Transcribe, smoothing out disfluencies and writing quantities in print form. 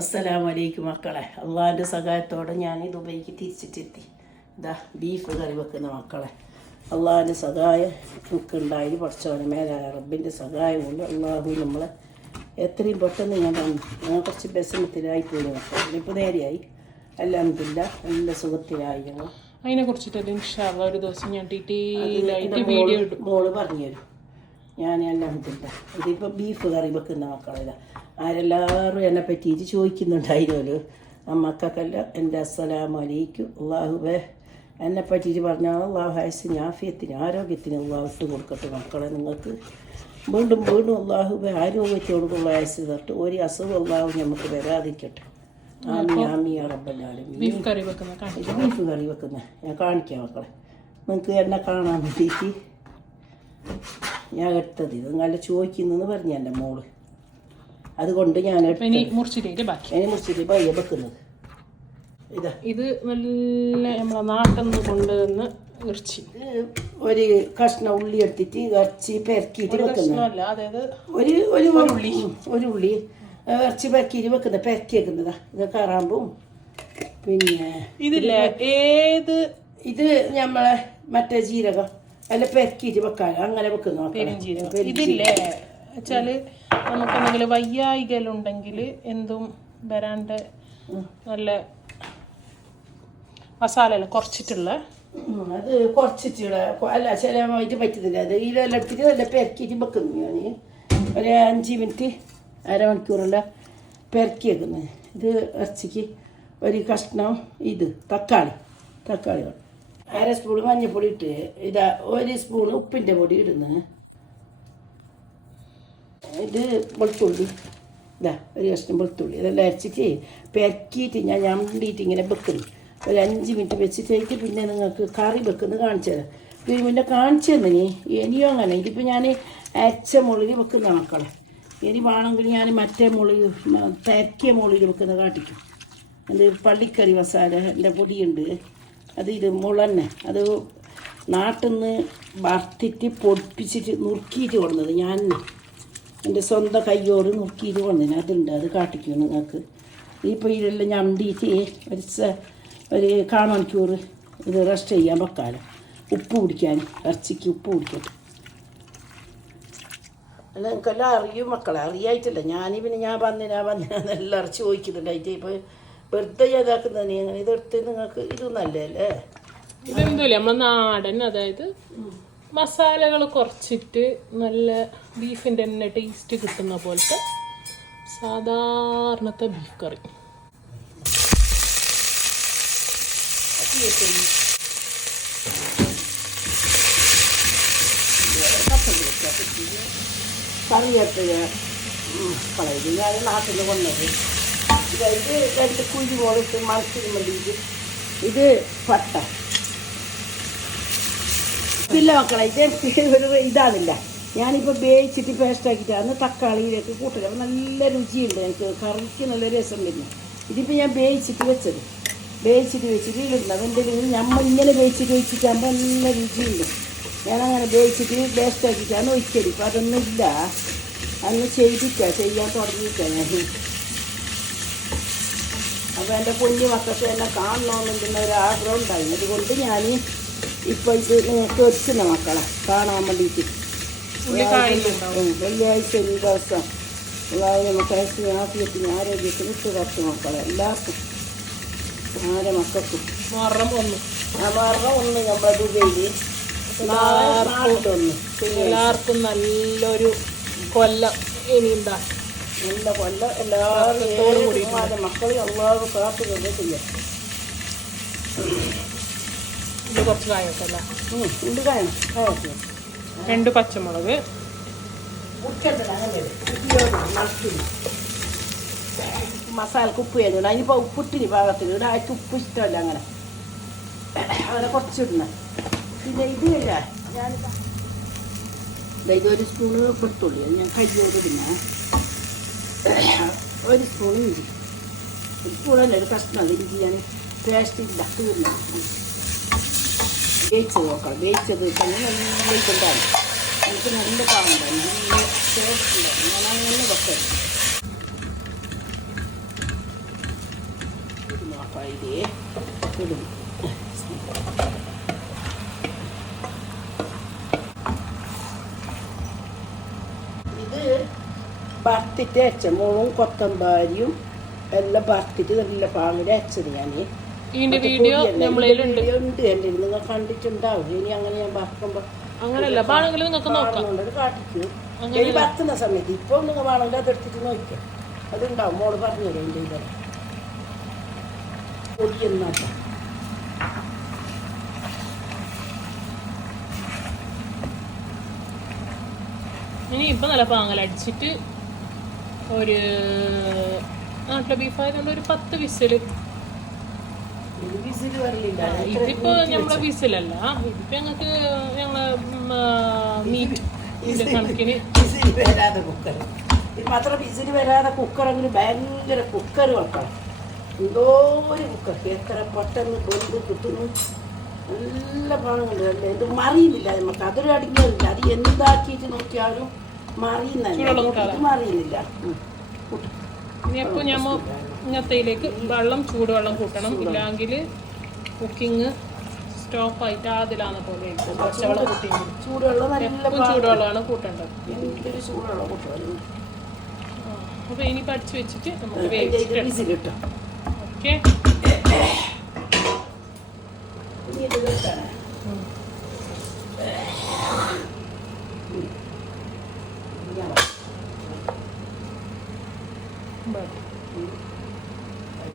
അസ്സലാമു അലൈക്കും മക്കളെ. അള്ളാഹിൻ്റെ സഹായത്തോടെ ഞാൻ ദുബൈക്ക് തിരിച്ചിട്ടെത്തി. ഇതാ ബീഫ് കറി വെക്കുന്ന മക്കളെ. അള്ളാഹിൻ്റെ സഹായം എനിക്കുണ്ടായി. പഠിച്ചവനെ മേലായ റബ്ബിൻ്റെ സഹായം കൊണ്ട് അള്ളാഹു നമ്മളെ എത്രയും പെട്ടെന്ന് ഞാൻ തന്നു. ഞങ്ങൾ കുറച്ച് വിഷമത്തിലായി പോയി മക്കളെ. ഇപ്പോൾ നേരെയായി, അൽഹംദുലില്ലാ നല്ല സുഖത്തിലായി. ഞങ്ങൾ അതിനെ കുറിച്ചിട്ട് ഇൻഷാ അല്ലാഹ് ഒരു ദിവസം ഞാൻ ഡീറ്റെയിലായിട്ട് വീഡിയോ ഇടും. മോള് പറഞ്ഞു തരും. ഞാൻ അൽഹംദുലില്ലാ ഇതിപ്പോൾ ബീഫ് കറി വെക്കുന്ന മക്കളില്ല. ആരെല്ലാവരും എന്നെ പറ്റിയിട്ട് ചോദിക്കുന്നുണ്ടായിരുന്നല്ലോ. ആ മക്കൾക്കെല്ലാം എൻ്റെ അസ്സലാമു അലൈക്കും. അള്ളാഹുവേ എന്നെ പറ്റിയിട്ട് പറഞ്ഞാൽ അള്ളാഹു ഹയസിന് ആഫിയത്തിന് ആരോഗ്യത്തിന് അള്ളാഹു ഇട്ട് കൊടുക്കട്ടെ മക്കളെ. നിങ്ങൾക്ക് വീണ്ടും വീണ്ടും അള്ളാഹുവേ ആരോഗ്യത്തോടുള്ള ഹയസ് തട്ട് ഒരു അസുഖം അള്ളാഹു നമുക്ക് വരാതിരിക്കട്ടെ. ആമി ആമി റബ്ബല്ലാലും. ബീഫ് കറി വെക്കുന്ന ഞാൻ കാണിക്കാം മക്കളെ. നിങ്ങൾക്ക് എന്നെ കാണാൻ വേണ്ടിയിട്ട് ഞാൻ എടുത്തത്. ഇത് നല്ല ചോദിക്കുന്നെന്ന് പറഞ്ഞ എൻ്റെ മോള്, അതുകൊണ്ട് ഞാൻ മുറിച്ചിട്ട് പയ്യ വെക്കുന്നത്. ഇതാ ഇത് നല്ല നമ്മളെ നാട്ടിൽ നിന്ന് കൊണ്ടുവന്ന് ഇറച്ചി. ഒരു കഷ്ണം ഉള്ളി എടുത്തിട്ട് ഇറച്ചി പെരക്കിയിട്ട് വെക്കുന്നത്. അതായത് ഒരു ഉള്ളി ഇറച്ചി പെരക്കിയിട്ട് വെക്കുന്നത്, പെരക്കി വെക്കുന്നതാ. ഇത് കറാമ്പും പിന്നെ ഇതില്ലേ ഇത് നമ്മളെ മറ്റേ ജീരകം അല്ല പെരക്കിയിട്ട് വെക്കാനോ അങ്ങനെ വെക്കുന്നു. ഇതില്ലേ വെച്ചാല് നമുക്ക് എന്തെങ്കിലും വയ്യായികളുണ്ടെങ്കിൽ എന്തും വരാണ്ട് നല്ല മസാല കുറച്ചിട്ടുള്ള അത് കുറച്ചിട്ടുള്ള അല്ല ചില ഇത് പറ്റുന്നില്ല. അത് ഇതെല്ലാം എടുത്തിട്ട് നല്ല പെരക്കിയിട്ട് വെക്കുന്നു. ഞാൻ ഒരു 5 മിനിറ്റ് അരമണിക്കൂറുള്ള പെരക്കി വെക്കുന്നത്. ഇത് ഇറച്ചിക്ക് ഒരു കഷ്ണം ഇത് തക്കാളി 1 സ്പൂൺ മഞ്ഞൾപ്പൊടി ഇട്ട് ഇതാ 1 സ്പൂൺ ഉപ്പിൻ്റെ പൊടി ഇടുന്നത്. ഇത് വെളുത്തുള്ളി, ഇതാ ഒരു കഷ്ണം വെളുത്തുള്ളി. ഇതെല്ലാം അരച്ചിട്ട് പെരക്കിയിട്ട് ഞാൻ ഞണ്ടിയിട്ട് ഇങ്ങനെ വെക്കുന്നു. ഒരു 5 മിനിറ്റ് വെച്ചിട്ടേക്ക് പിന്നെ നിങ്ങൾക്ക് കറി വെക്കുന്നത് കാണിച്ചു തരാം. പിന്നെ മുന്നേ കാണിച്ചു തന്നെ ഇനിയും അങ്ങനെ. ഇതിപ്പോൾ ഞാൻ അരച്ച മുളകിൽ വെക്കുന്ന മക്കളെ. ഇനി വേണമെങ്കിൽ ഞാൻ മറ്റേ മുളക് പെരക്കിയ മുളകിൽ വെക്കുന്നത് കാട്ടിക്കും. അത് പള്ളിക്കറി മസാല എൻ്റെ പൊടിയുണ്ട്. അത് ഇത് മുളന്നെ അത് നാട്ടിൽ നിന്ന് വറുത്തിട്ട് പൊടിപ്പിച്ചിട്ട് നുറുക്കിയിട്ട് കൊണ്ടുവന്നത്. ഞാൻ എൻ്റെ സ്വന്തം കയ്യോട് നുറുക്കിയിട്ട് കൊണ്ടുവന്നു. അതുണ്ട്, അത് കാട്ടിക്കും നിങ്ങൾക്ക്. ഇപ്പോൾ ഇതെല്ലാം ഞണ്ടിയിട്ട് ഒരു 1/4 മണിക്കൂർ ഇത് റെസ്റ്റ് ചെയ്യാൻ വെക്കാലോ. ഉപ്പ് പിടിക്കാൻ, ഇറച്ചിക്ക് ഉപ്പ് പിടിക്കട്ടെ. അല്ല നിങ്ങൾക്കെല്ലാം അറിയും മക്കളെ. അറിയായിട്ടില്ല ഞാൻ വന്നിനാന്നെല്ലാം ഇറച്ചി ചോദിക്കുന്നുണ്ടായിട്ട്. ഇപ്പോൾ വെറുതെ ഇതാക്കുന്നതിന് അങ്ങനെ ഇതെടുത്ത് നിങ്ങൾക്ക് ഇതൊന്നും നല്ലതല്ലേ. ഇതെന്തല്ലേ നമ്മളെ നാടൻ, അതായത് മസാലകൾ കുറച്ചിട്ട് നല്ല ബീഫിൻ്റെ തന്നെ ടേസ്റ്റ് കിട്ടുന്ന പോലത്തെ സാധാരണത്തെ ബീഫ് കറി. കറിയത്ത് കളയത് ഞാൻ നാട്ടിൽ നിന്ന് കൊണ്ടത്. ഇത് 2 കുരുമുളക് മണത്തിന് വേണ്ടിയിട്ട്. ഇത് പട്ട ഇല്ല മക്കളെ. ഇത് ഒരു ഇതാവില്ല. ഞാനിപ്പോൾ വേവിച്ചിട്ട് പേസ്റ്റാക്കിയിട്ടാണ് തക്കാളിയിലേക്ക് കൂട്ടില്ല. അപ്പോൾ നല്ല രുചിയുണ്ട് എനിക്ക്, കറിക്ക് നല്ല രസം വരുന്നു. ഇതിപ്പോൾ ഞാൻ വേവിച്ചിട്ട് വെച്ചിട്ട് ഇടുന്നത്. അതിൻ്റെ നമ്മൾ ഇങ്ങനെ വെച്ചിട്ടാകുമ്പോൾ നല്ല രുചിയുണ്ട്. ഞാനങ്ങനെ വേവിച്ചിട്ട് പേസ്റ്റാക്കിയിട്ടാണ് ഒഴിക്കല്. ഇപ്പോൾ അതൊന്നും ഇല്ല, അന്ന് ചെയ്യാൻ തുടങ്ങിയിട്ടാണ് ഞാൻ. അപ്പോൾ എൻ്റെ കുഞ്ഞു മക്കൾക്ക് എന്നെ കാണണമെന്നുണ്ടെന്ന ഒരു ആഗ്രഹം ഉണ്ടായിരുന്നു. അതുകൊണ്ട് ഞാൻ ഇപ്പോൾ ഇത് നിങ്ങൾക്ക് വെക്കുന്ന മക്കളെ കാണാൻ വേണ്ടിയിട്ട് വെള്ളിയാഴ്ച ഈ ദിവസം നമുക്ക് ആഫിയത്തിന് ആരോഗ്യത്തിന് ഇട്ട് കുറച്ച് മക്കളെ എല്ലാവർക്കും ആരെ മക്കൾക്കും മുഹറം 1 നമ്മളെ ദുബൈയിൽ എല്ലാവർക്കും നല്ലൊരു കൊല്ലം ഇനി ഉണ്ടാകും. നല്ല കൊല്ലം എല്ലാവരും മക്കളും എല്ലാവരും കാത്തു കൊണ്ട് ചെയ്യാം. ഇത് കുറച്ച് കായട്ടല്ല, ഉണ്ട് കായണം. 2 പച്ചമുളക്, മസാലക്ക് ഉപ്പ് ചെയ്യുന്നുണ്ട്. അതിനിപ്പോൾ ഉപ്പിട്ടിന് പാകത്തിന്. ഇവിടെ ആയിട്ട് ഉപ്പ് ഇഷ്ടമല്ല അങ്ങനെ കുറച്ചിടണം. പിന്നെ ഇത് ഇല്ല, ഇത് 1 സ്പൂണ് വെളുത്തുള്ളി ഞാൻ കയ്യോട്. പിന്നെ 1 സ്പൂൺ ഇഞ്ചി, 1 സ്പൂണല്ലേ ഒരു കഷ്ണം ഇഞ്ചി ഞാൻ പേസ്റ്റ് ഇല്ല തീർന്നു. വേവിച്ചത് നോക്കാം. വേവിച്ചത് തന്നെ നല്ല ഇതുണ്ടാകും. എനിക്ക് നല്ല പാടുണ്ടായിരുന്നു, നല്ല ടേസ്റ്റ് ഉണ്ടായിരുന്നു. ഞാൻ അങ്ങനെ വെക്കരുത്. അപ്പം അതിലേ ഇടും. ഇത് വറുത്തിട്ട് അരച്ച മുളകും കൊത്തമ്പാരിയും എല്ലാം വറുത്തിട്ട് നല്ല പാങ്ങിൽ അരച്ചത് ഞാൻ. ഇതിന്റെ വീഡിയോ നമ്മളതിലുണ്ട്. ഉണ്ട് എൻ്റെ നിങ്ങൾ കണ്ടിട്ടുണ്ടാവും. ഇനി അങ്ങനെ ഞാൻ വറുക്കുമ്പോൾ അങ്ങനെയല്ല വേണമെങ്കിൽ നിങ്ങൾക്ക് നോക്കാം. കാട്ടിക്കും ഇനി വറുക്കുന്ന സമയത്ത്. ഇപ്പോൾ നിങ്ങൾ വേണമെങ്കിൽ അതെടുത്തിട്ട് നോക്കാം, അതുണ്ടാവും. മോള് പറഞ്ഞു തരും എൻ്റെ ഇതിൽ പൊടിയെന്നാട്ട. ഇനി ഇപ്പം നല്ല പാങ്ങലടിച്ചിട്ട് ഒരു നാട്ടിലെ ബീഫായതുകൊണ്ട് ഒരു 10 വിസിൽ. വിസിൽ വരലില്ല. ഇതിപ്പോ നമ്മളെ വിസിലല്ല, ഇതിപ്പോ ഞങ്ങൾക്ക് ഞങ്ങളെ മീറ്റ് കണക്കിന് വിസിൽ വരാതെ കുക്കർ. ഇത് മാത്രം വിസിൽ വരാതെ കുക്കറെങ്കിൽ ഭയങ്കര കുക്കർ വെക്കണം. എന്തോ ഒരു കുക്കർ എത്ര പെട്ടെന്ന് വെന്ത് കിട്ടുന്നു. നല്ല പാങ്ങുണ്ട്. അല്ലേ ഇത് മറിയുന്നില്ല നമുക്ക്. അതൊരു അടിഞ്ഞില്ല. അത് എന്താക്കിയിട്ട് നോക്കിയാലും മറിയുന്നില്ല. മറിയുന്നില്ല. ഇനിയപ്പോ ഞമ്മ ഇങ്ങനത്തേലേക്ക് ചൂടുവെള്ളം കൂട്ടണം. ഇല്ലെങ്കിൽ കുക്കിങ് സ്റ്റോപ്പ് ആയിട്ട് അതിലാന്ന പോലെ പച്ചവെള്ളം കൂട്ടി. ചൂടുവെള്ളമാണ് കൂട്ടേണ്ടത്. ചൂടുവെള്ളം കൂട്ടണം. അപ്പൊ ഇനി പഠിച്ചു വെച്ചിട്ട് നമുക്ക് വേവിച്ചിട്ട് ഓക്കെ.